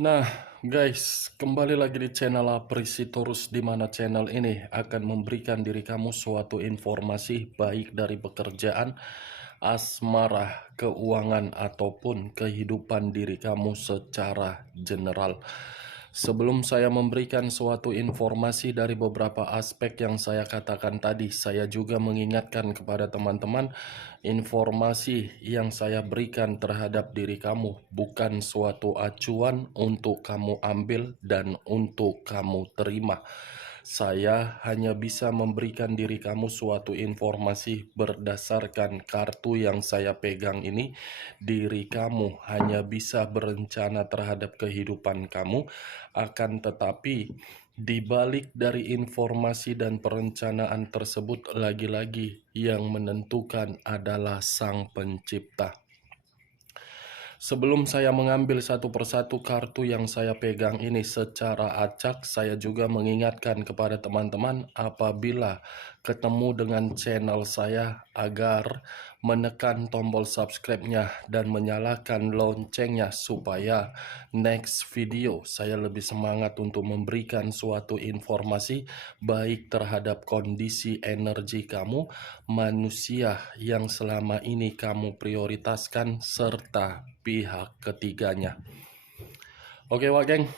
Nah, guys, kembali lagi di channel Aprisitorus, di mana channel ini akan memberikan diri kamu suatu informasi baik dari pekerjaan, asmara, keuangan, ataupun kehidupan diri kamu secara general. Sebelum saya memberikan suatu informasi dari beberapa aspek yang saya katakan tadi, saya juga mengingatkan kepada teman-teman, informasi yang saya berikan terhadap diri kamu bukan suatu acuan untuk kamu ambil dan untuk kamu terima. Saya hanya bisa memberikan diri kamu suatu informasi berdasarkan kartu yang saya pegang ini. Diri kamu hanya bisa berencana terhadap kehidupan kamu, akan tetapi di balik dari informasi dan perencanaan tersebut, lagi-lagi yang menentukan adalah Sang Pencipta. Sebelum saya mengambil satu persatu kartu yang saya pegang ini secara acak, saya juga mengingatkan kepada teman-teman apabila ketemu dengan channel saya agar menekan tombol subscribe-nya dan menyalakan loncengnya supaya next video saya lebih semangat untuk memberikan suatu informasi baik terhadap kondisi energi kamu, manusia yang selama ini kamu prioritaskan, serta pihak ketiganya. Oke, Wak Geng.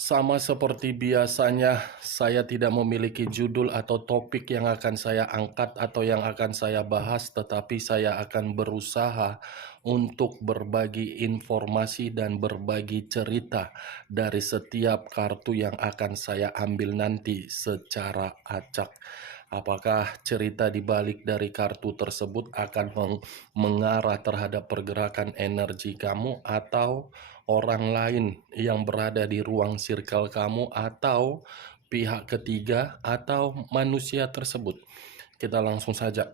Sama seperti biasanya, saya tidak memiliki judul atau topik yang akan saya angkat atau yang akan saya bahas, tetapi saya akan berusaha untuk berbagi informasi dan berbagi cerita dari setiap kartu yang akan saya ambil nanti secara acak. Apakah cerita di balik dari kartu tersebut akan mengarah terhadap pergerakan energi kamu, atau orang lain yang berada di ruang circle kamu, atau pihak ketiga, atau manusia tersebut? Kita langsung saja.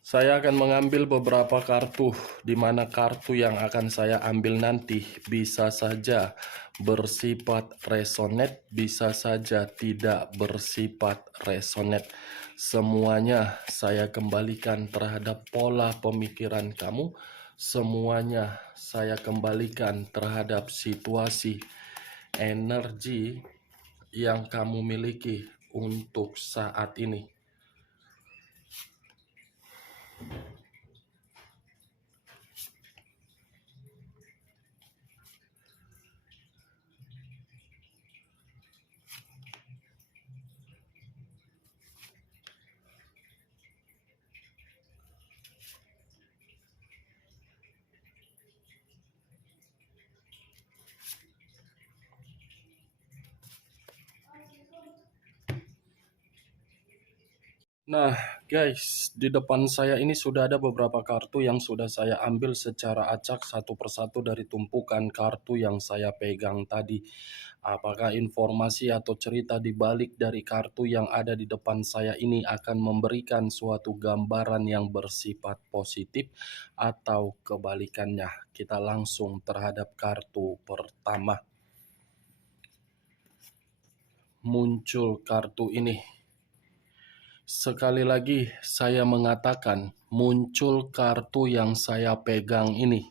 Saya akan mengambil beberapa kartu, di mana kartu yang akan saya ambil nanti bisa saja bersifat resonate, bisa saja tidak bersifat resonate. Semuanya saya kembalikan terhadap pola pemikiran kamu. Semuanya saya kembalikan terhadap situasi energi yang kamu miliki untuk saat ini. Nah, guys, di depan saya ini sudah ada beberapa kartu yang sudah saya ambil secara acak satu persatu dari tumpukan kartu yang saya pegang tadi. Apakah informasi atau cerita di balik dari kartu yang ada di depan saya ini akan memberikan suatu gambaran yang bersifat positif atau kebalikannya? Kita langsung terhadap kartu pertama. Muncul kartu ini. Sekali lagi saya mengatakan, muncul kartu yang saya pegang ini.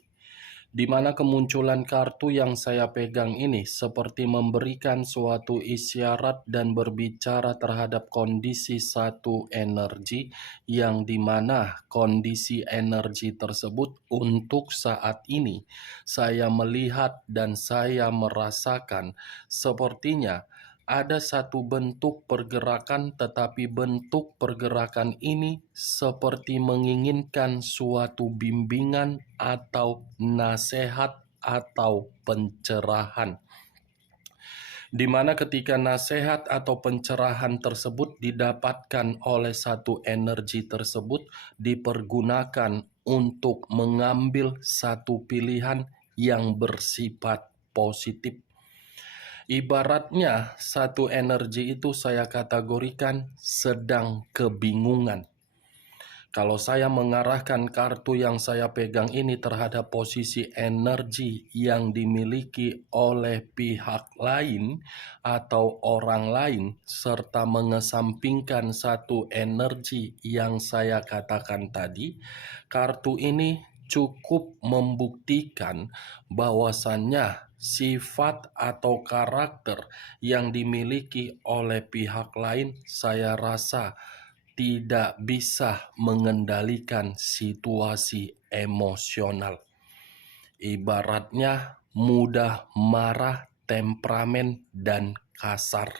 Di mana kemunculan kartu yang saya pegang ini seperti memberikan suatu isyarat dan berbicara terhadap kondisi satu energi, yang dimana kondisi energi tersebut untuk saat ini saya melihat dan saya merasakan sepertinya ada satu bentuk pergerakan, tetapi bentuk pergerakan ini seperti menginginkan suatu bimbingan atau nasihat atau pencerahan. Di mana ketika nasihat atau pencerahan tersebut didapatkan oleh satu energi tersebut, dipergunakan untuk mengambil satu pilihan yang bersifat positif. Ibaratnya satu energi itu saya kategorikan sedang kebingungan. Kalau saya mengarahkan kartu yang saya pegang ini terhadap posisi energi yang dimiliki oleh pihak lain atau orang lain, serta mengesampingkan satu energi yang saya katakan tadi, kartu ini cukup membuktikan bahwasannya sifat atau karakter yang dimiliki oleh pihak lain, saya rasa tidak bisa mengendalikan situasi emosional. Ibaratnya mudah marah, temperamen, dan kasar.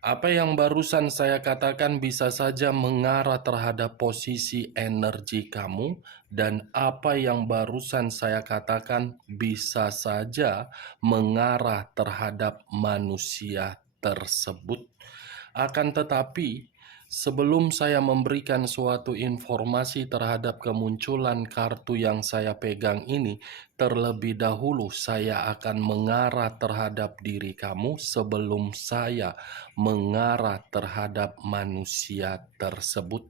Apa yang barusan saya katakan bisa saja mengarah terhadap posisi energi kamu, dan apa yang barusan saya katakan bisa saja mengarah terhadap manusia tersebut. Akan tetapi, sebelum saya memberikan suatu informasi terhadap kemunculan kartu yang saya pegang ini, terlebih dahulu saya akan mengarah terhadap diri kamu sebelum saya mengarah terhadap manusia tersebut.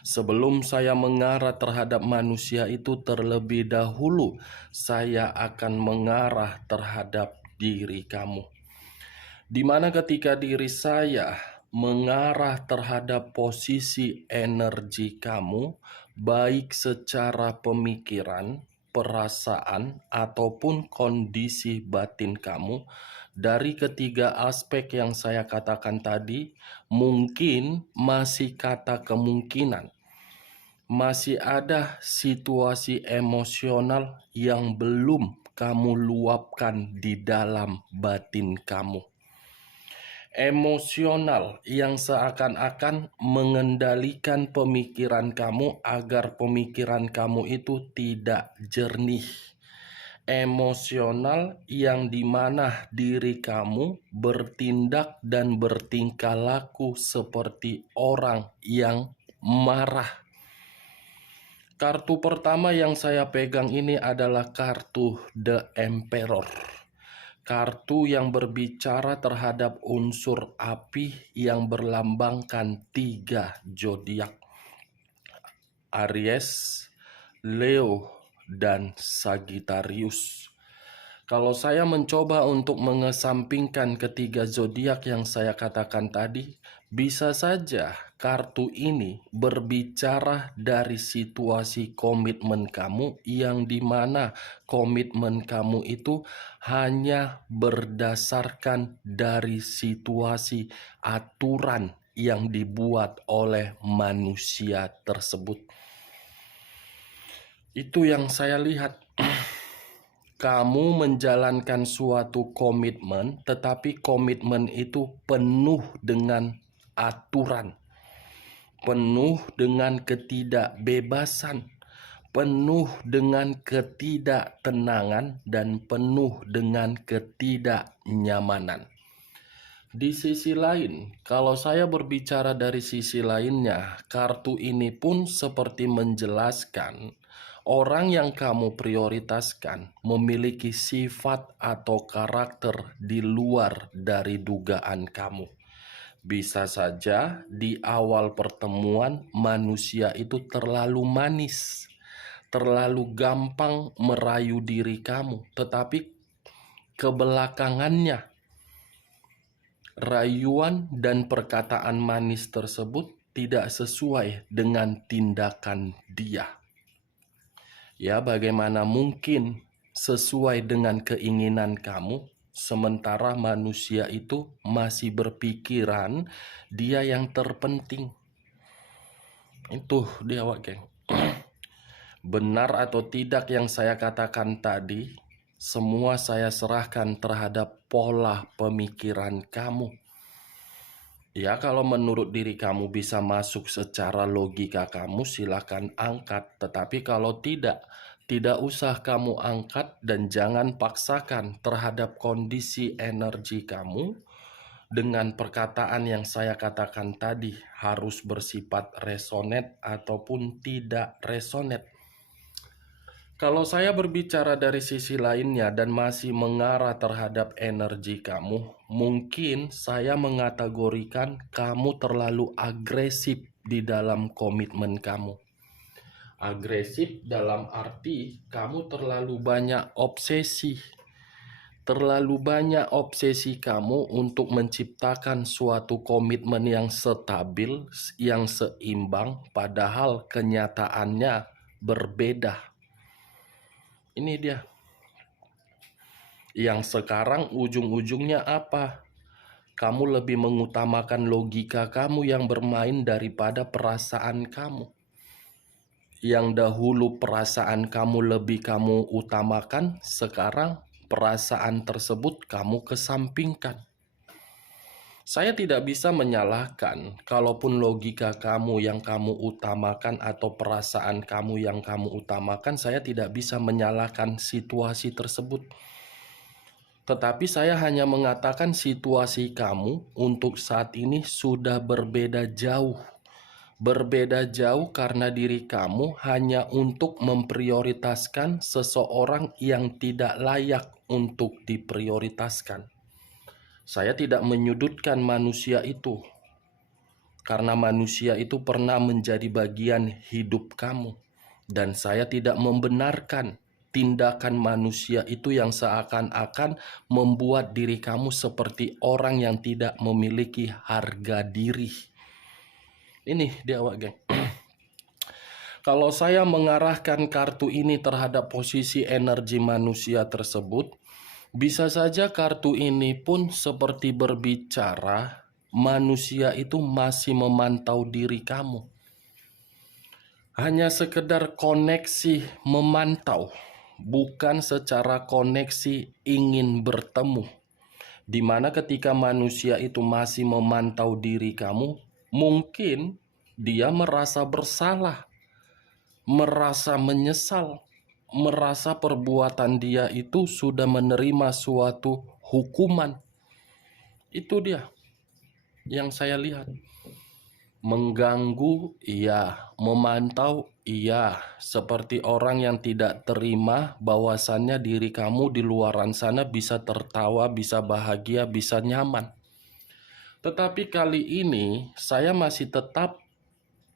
Sebelum saya mengarah terhadap manusia itu, terlebih dahulu saya akan mengarah terhadap diri kamu. Di mana ketika diri saya mengarah terhadap posisi energi kamu, baik secara pemikiran, perasaan, ataupun kondisi batin kamu, dari ketiga aspek yang saya katakan tadi, mungkin masih kata kemungkinan, masih ada situasi emosional yang belum kamu luapkan di dalam batin kamu. Emosional yang seakan-akan mengendalikan pemikiran kamu agar pemikiran kamu itu tidak jernih. Emosional yang dimana diri kamu bertindak dan bertingkah laku seperti orang yang marah. Kartu pertama yang saya pegang ini adalah kartu The Emperor. Kartu yang berbicara terhadap unsur api yang berlambangkan 3 zodiak: Aries, Leo, dan Sagittarius. Kalau saya mencoba untuk mengesampingkan ketiga zodiak yang saya katakan tadi, bisa saja kartu ini berbicara dari situasi komitmen kamu, yang dimana komitmen kamu itu hanya berdasarkan dari situasi aturan yang dibuat oleh manusia tersebut. Itu yang saya lihat. Kamu menjalankan suatu komitmen, tetapi komitmen itu penuh dengan aturan, penuh dengan ketidakbebasan, penuh dengan ketidaktenangan, dan penuh dengan ketidaknyamanan. Di sisi lain, kalau saya berbicara dari sisi lainnya, kartu ini pun seperti menjelaskan orang yang kamu prioritaskan memiliki sifat atau karakter di luar dari dugaan kamu. Bisa saja di awal pertemuan manusia itu terlalu manis, terlalu gampang merayu diri kamu, tetapi kebelakangannya rayuan dan perkataan manis tersebut tidak sesuai dengan tindakan dia. Ya, bagaimana mungkin sesuai dengan keinginan kamu, sementara manusia itu masih berpikiran dia yang terpenting. Itu dia, Wak Geng. Benar atau tidak yang saya katakan tadi, semua saya serahkan terhadap pola pemikiran kamu. Ya, kalau menurut diri kamu bisa masuk secara logika kamu, silakan angkat. Tetapi kalau tidak usah kamu angkat, dan jangan paksakan terhadap kondisi energi kamu dengan perkataan yang saya katakan tadi, harus bersifat resonate ataupun tidak resonate. Kalau saya berbicara dari sisi lainnya dan masih mengarah terhadap energi kamu, mungkin saya mengategorikan kamu terlalu agresif di dalam komitmen kamu. Agresif dalam arti kamu terlalu banyak obsesi. Terlalu banyak obsesi kamu untuk menciptakan suatu komitmen yang stabil, yang seimbang, padahal kenyataannya berbeda. Ini dia. Yang sekarang ujung-ujungnya apa? Kamu lebih mengutamakan logika kamu yang bermain daripada perasaan kamu. Yang dahulu perasaan kamu lebih kamu utamakan, sekarang perasaan tersebut kamu kesampingkan. Saya tidak bisa menyalahkan, kalaupun logika kamu yang kamu utamakan atau perasaan kamu yang kamu utamakan, saya tidak bisa menyalahkan situasi tersebut. Tetapi saya hanya mengatakan situasi kamu untuk saat ini sudah berbeda jauh. Berbeda jauh karena diri kamu hanya untuk memprioritaskan seseorang yang tidak layak untuk diprioritaskan. Saya tidak menyudutkan manusia itu, karena manusia itu pernah menjadi bagian hidup kamu. Dan saya tidak membenarkan tindakan manusia itu yang seakan-akan membuat diri kamu seperti orang yang tidak memiliki harga diri. Ini dia, Wak Geng. Kalau saya mengarahkan kartu ini terhadap posisi energi manusia tersebut, bisa saja kartu ini pun seperti berbicara, manusia itu masih memantau diri kamu. Hanya sekedar koneksi memantau, bukan secara koneksi ingin bertemu. Dimana ketika manusia itu masih memantau diri kamu, mungkin dia merasa bersalah, merasa menyesal, merasa perbuatan dia itu sudah menerima suatu hukuman. Itu dia yang saya lihat. Mengganggu, iya. Memantau, iya. Seperti orang yang tidak terima bahwasannya diri kamu di luaran sana bisa tertawa, bisa bahagia, bisa nyaman. Tetapi kali ini saya masih tetap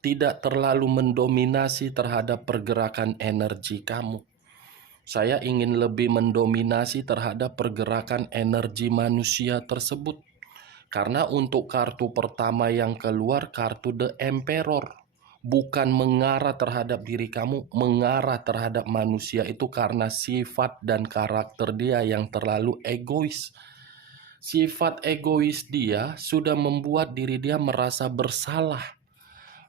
tidak terlalu mendominasi terhadap pergerakan energi kamu. Saya ingin lebih mendominasi terhadap pergerakan energi manusia tersebut. Karena untuk kartu pertama yang keluar, kartu The Emperor, bukan mengarah terhadap diri kamu, mengarah terhadap manusia itu karena sifat dan karakter dia yang terlalu egois. Sifat egois dia sudah membuat diri dia merasa bersalah.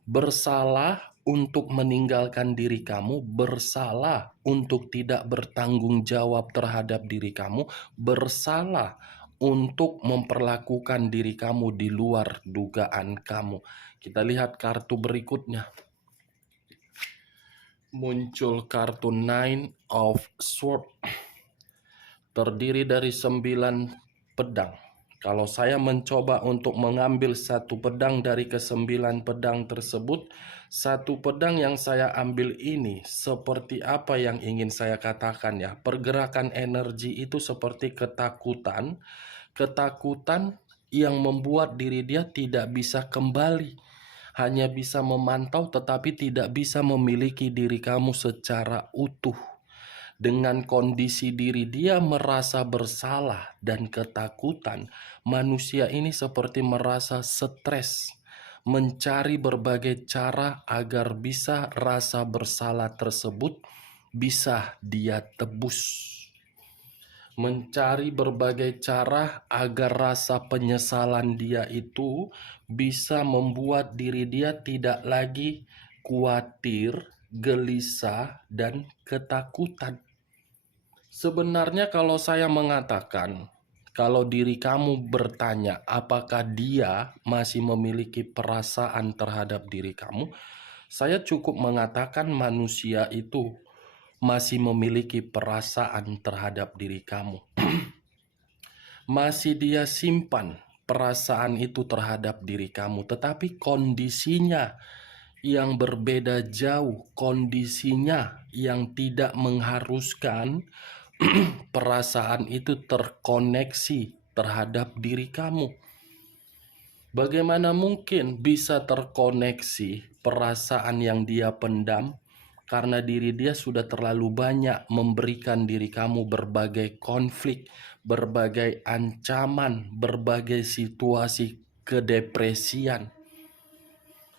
Bersalah untuk meninggalkan diri kamu, bersalah untuk tidak bertanggung jawab terhadap diri kamu, bersalah untuk memperlakukan diri kamu di luar dugaan kamu. Kita lihat kartu berikutnya. Muncul kartu Nine of Swords. Terdiri dari 9 pedang. Kalau saya mencoba untuk mengambil satu pedang dari ke-9 pedang tersebut, satu pedang yang saya ambil ini seperti apa yang ingin saya katakan ya. Pergerakan energi itu seperti ketakutan. Ketakutan yang membuat diri dia tidak bisa kembali. Hanya bisa memantau tetapi tidak bisa memiliki diri kamu secara utuh. Dengan kondisi diri dia merasa bersalah dan ketakutan, manusia ini seperti merasa stres, mencari berbagai cara agar bisa rasa bersalah tersebut bisa dia tebus. Mencari berbagai cara agar rasa penyesalan dia itu bisa membuat diri dia tidak lagi khawatir, gelisah, dan ketakutan. Sebenarnya kalau saya mengatakan, kalau diri kamu bertanya apakah dia masih memiliki perasaan terhadap diri kamu, saya cukup mengatakan manusia itu masih memiliki perasaan terhadap diri kamu. Masih dia simpan perasaan itu terhadap diri kamu, tetapi kondisinya yang berbeda jauh, kondisinya yang tidak mengharuskan perasaan itu terkoneksi terhadap diri kamu. Bagaimana mungkin bisa terkoneksi perasaan yang dia pendam? Karena diri dia sudah terlalu banyak memberikan diri kamu berbagai konflik, berbagai ancaman, berbagai situasi kedepresian.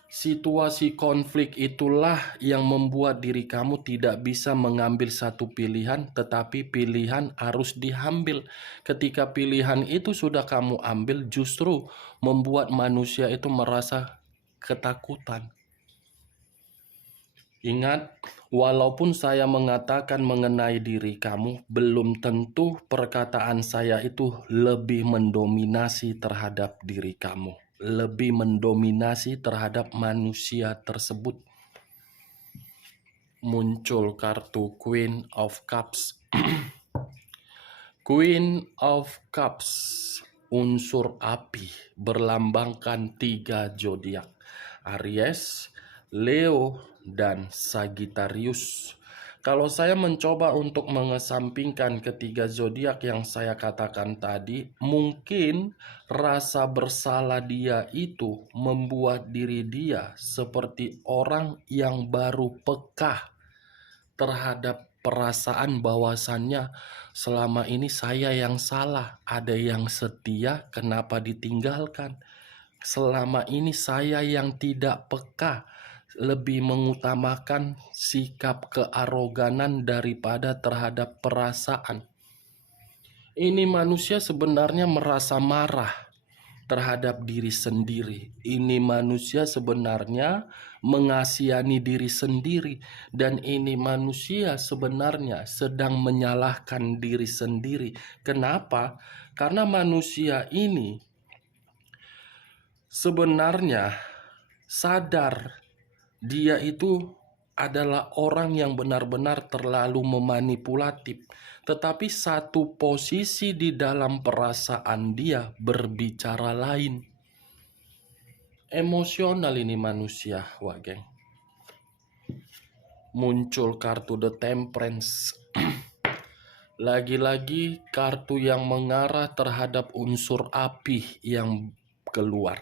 Situasi konflik itulah yang membuat diri kamu tidak bisa mengambil satu pilihan, tetapi pilihan harus diambil. Ketika pilihan itu sudah kamu ambil, justru membuat manusia itu merasa ketakutan. Ingat, walaupun saya mengatakan mengenai diri kamu, belum tentu perkataan saya itu lebih mendominasi terhadap diri kamu, lebih mendominasi terhadap manusia tersebut. Muncul kartu Queen of Cups. Queen of Cups, unsur api, berlambangkan 3 zodiak: Aries, Leo, dan Sagittarius. Kalau saya mencoba untuk mengesampingkan ketiga zodiak yang saya katakan tadi, mungkin rasa bersalah dia itu membuat diri dia seperti orang yang baru peka terhadap perasaan bahwasannya selama ini saya yang salah, ada yang setia, kenapa ditinggalkan? Selama ini saya yang tidak peka, lebih mengutamakan sikap kearoganan daripada terhadap perasaan. Ini manusia sebenarnya merasa marah terhadap diri sendiri. Ini manusia sebenarnya mengasihani diri sendiri, dan ini manusia sebenarnya sedang menyalahkan diri sendiri. Kenapa? Karena manusia ini sebenarnya sadar dia itu adalah orang yang benar-benar terlalu memanipulatif, tetapi satu posisi di dalam perasaan dia berbicara lain. Emosional ini manusia, wah geng. Muncul kartu The Temperance. Lagi-lagi kartu yang mengarah terhadap unsur api yang keluar.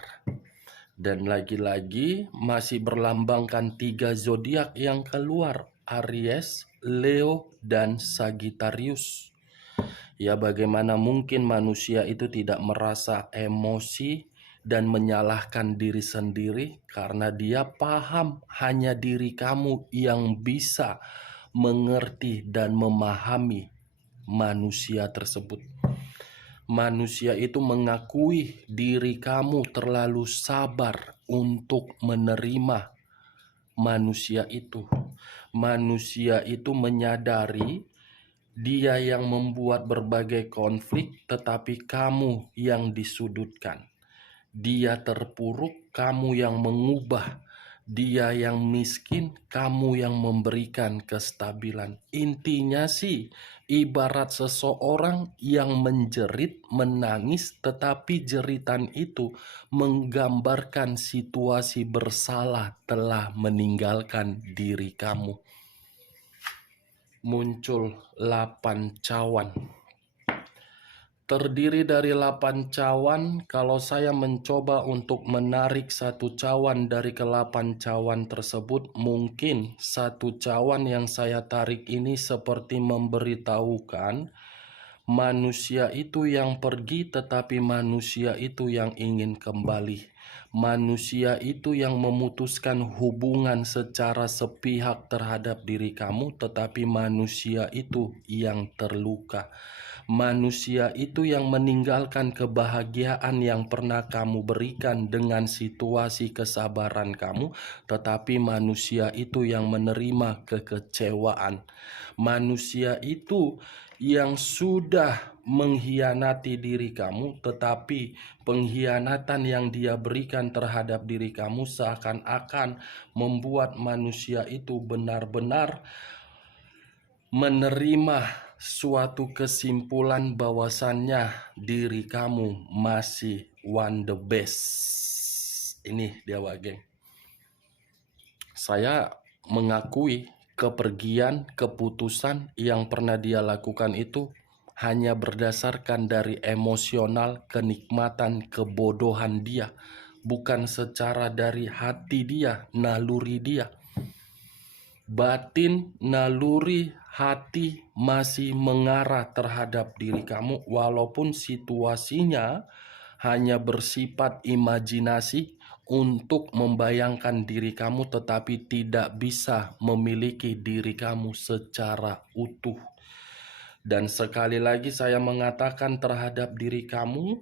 Dan lagi-lagi masih berlambangkan 3 zodiak yang keluar: Aries, Leo, dan Sagittarius. Ya, bagaimana mungkin manusia itu tidak merasa emosi dan menyalahkan diri sendiri, karena dia paham hanya diri kamu yang bisa mengerti dan memahami manusia tersebut. Manusia itu mengakui diri kamu terlalu sabar untuk menerima manusia itu. Manusia itu menyadari dia yang membuat berbagai konflik, tetapi kamu yang disudutkan. Dia terpuruk, kamu yang mengubah. Dia yang miskin, kamu yang memberikan kestabilan. Intinya sih, ibarat seseorang yang menjerit, menangis, tetapi jeritan itu menggambarkan situasi bersalah telah meninggalkan diri kamu. Muncul 8 cawan. Terdiri dari 8 cawan. Kalau saya mencoba untuk menarik satu cawan dari ke-8 cawan tersebut, mungkin satu cawan yang saya tarik ini seperti memberitahukan manusia itu yang pergi, tetapi manusia itu yang ingin kembali. Manusia itu yang memutuskan hubungan secara sepihak terhadap diri kamu, tetapi manusia itu yang terluka. Manusia itu yang meninggalkan kebahagiaan yang pernah kamu berikan dengan situasi kesabaran kamu, tetapi manusia itu yang menerima kekecewaan. Manusia itu yang sudah mengkhianati diri kamu, tetapi pengkhianatan yang dia berikan terhadap diri kamu seakan-akan membuat manusia itu benar-benar menerima suatu kesimpulan bahwasannya diri kamu masih one the best. Ini dia, wah geng. Saya mengakui kepergian, keputusan yang pernah dia lakukan itu hanya berdasarkan dari emosional, kenikmatan, kebodohan dia, bukan secara dari hati dia, naluri dia. Batin, naluri, hati masih mengarah terhadap diri kamu, walaupun situasinya hanya bersifat imajinasi, untuk membayangkan diri kamu tetapi tidak bisa memiliki diri kamu secara utuh. Dan sekali lagi saya mengatakan terhadap diri kamu,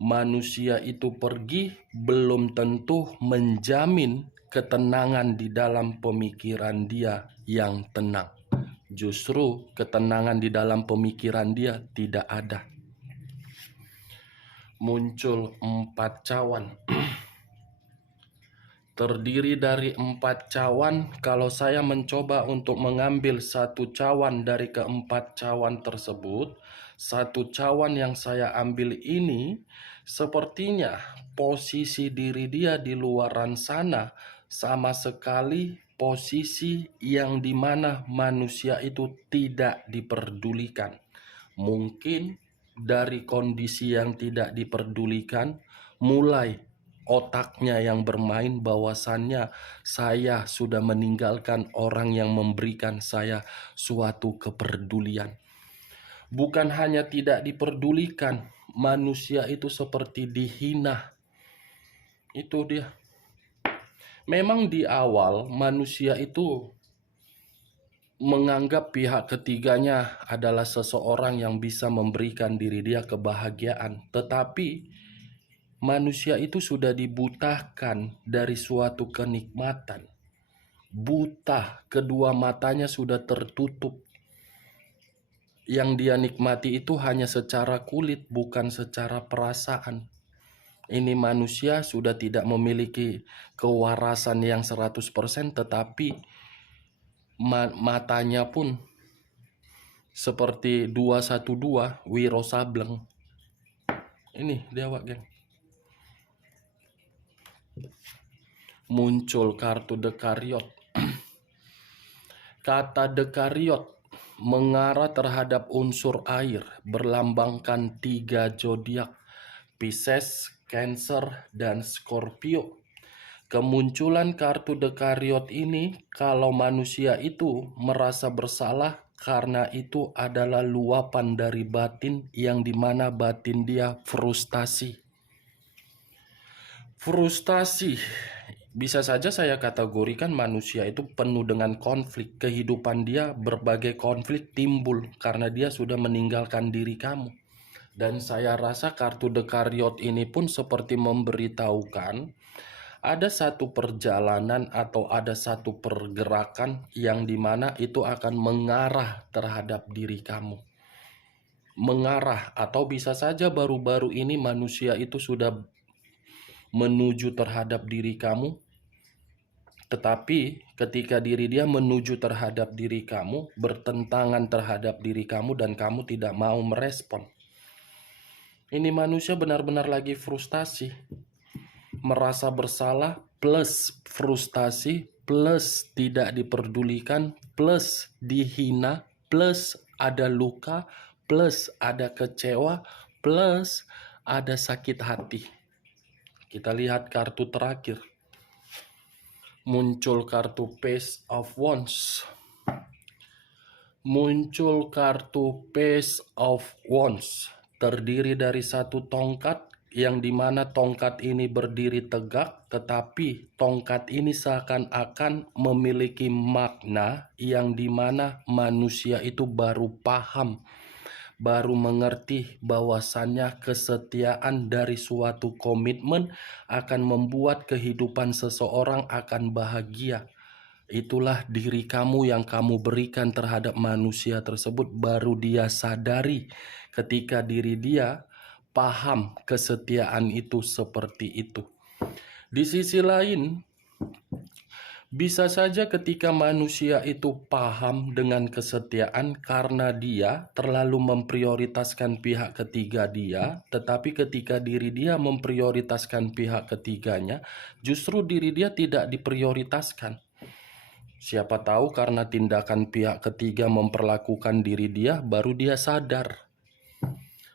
manusia itu pergi belum tentu menjamin ketenangan di dalam pemikiran dia yang tenang. Justru ketenangan di dalam pemikiran dia tidak ada. Muncul 4 cawan. Terdiri dari 4 cawan. Kalau saya mencoba untuk mengambil 1 cawan dari ke-4 cawan tersebut, 1 cawan yang saya ambil ini sepertinya posisi diri dia di luaran sana sama sekali posisi yang dimana manusia itu tidak diperdulikan. Mungkin dari kondisi yang tidak diperdulikan, mulai otaknya yang bermain bahwasannya saya sudah meninggalkan orang yang memberikan saya suatu kepedulian. Bukan hanya tidak diperdulikan, manusia itu seperti dihina. Itu dia. Memang di awal manusia itu menganggap pihak ketiganya adalah seseorang yang bisa memberikan diri dia kebahagiaan. Tetapi manusia itu sudah dibutakan dari suatu kenikmatan. Buta, kedua matanya sudah tertutup. Yang dia nikmati itu hanya secara kulit, bukan secara perasaan. Ini manusia sudah tidak memiliki kewarasan yang 100%, tetapi matanya pun seperti 212 Wiro Sableng. Ini dia wak geng. Muncul kartu dekariot. Kata dekariot mengarah terhadap unsur air, berlambangkan 3 zodiak, Pisces, Cancer, dan Scorpio. Kemunculan kartu dekariot ini kalau manusia itu merasa bersalah karena itu adalah luapan dari batin yang dimana batin dia frustasi. Frustasi. Bisa saja saya kategorikan manusia itu penuh dengan konflik. Kehidupan dia berbagai konflik timbul karena dia sudah meninggalkan diri kamu. Dan saya rasa kartu dekariot ini pun seperti memberitahukan ada satu perjalanan atau ada satu pergerakan yang dimana itu akan mengarah terhadap diri kamu. Mengarah, atau bisa saja baru-baru ini manusia itu sudah menuju terhadap diri kamu. Tetapi ketika diri dia menuju terhadap diri kamu, bertentangan terhadap diri kamu dan kamu tidak mau merespon. Ini manusia benar-benar lagi frustasi. Merasa bersalah plus frustasi plus tidak diperdulikan plus dihina plus ada luka plus ada kecewa plus ada sakit hati. Kita lihat kartu terakhir. Muncul kartu Page of Wands. Muncul kartu Page of Wands. Terdiri dari 1 tongkat yang dimana tongkat ini berdiri tegak, tetapi tongkat ini seakan-akan memiliki makna yang dimana manusia itu baru paham, baru mengerti bahwasannya kesetiaan dari suatu komitmen akan membuat kehidupan seseorang akan bahagia. Itulah diri kamu yang kamu berikan terhadap manusia tersebut, baru dia sadari ketika diri dia paham kesetiaan itu seperti itu. Di sisi lain, bisa saja ketika manusia itu paham dengan kesetiaan karena dia terlalu memprioritaskan pihak ketiga dia, tetapi ketika diri dia memprioritaskan pihak ketiganya, justru diri dia tidak diprioritaskan. Siapa tahu karena tindakan pihak ketiga memperlakukan diri dia, baru dia sadar.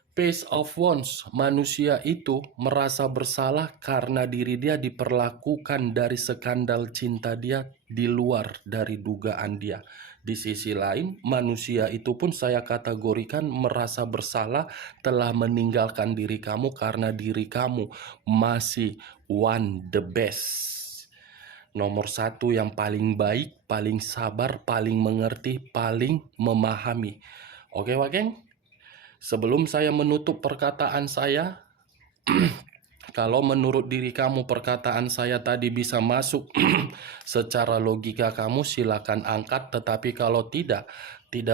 Page of Wands, manusia itu merasa bersalah karena diri dia diperlakukan dari skandal cinta dia di luar dari dugaan dia. Di sisi lain, manusia itu pun saya kategorikan merasa bersalah telah meninggalkan diri kamu karena diri kamu masih one the best. Nomor satu yang paling baik, paling sabar, paling mengerti, paling memahami. Oke, Wageng? Sebelum saya menutup perkataan saya, kalau menurut diri kamu perkataan saya tadi bisa masuk secara logika kamu, silakan angkat. Tetapi kalau tidak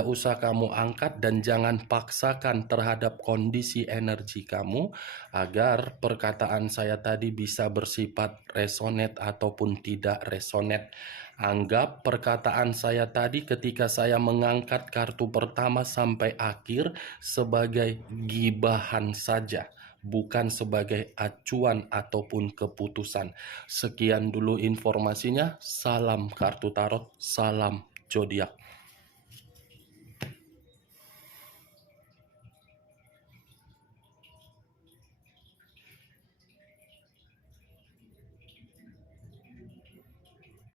usah kamu angkat dan jangan paksakan terhadap kondisi energi kamu agar perkataan saya tadi bisa bersifat resonate ataupun tidak resonate. Anggap perkataan saya tadi ketika saya mengangkat kartu pertama sampai akhir sebagai gibahan saja, bukan sebagai acuan ataupun keputusan. Sekian dulu informasinya. Salam kartu tarot, salam zodiak.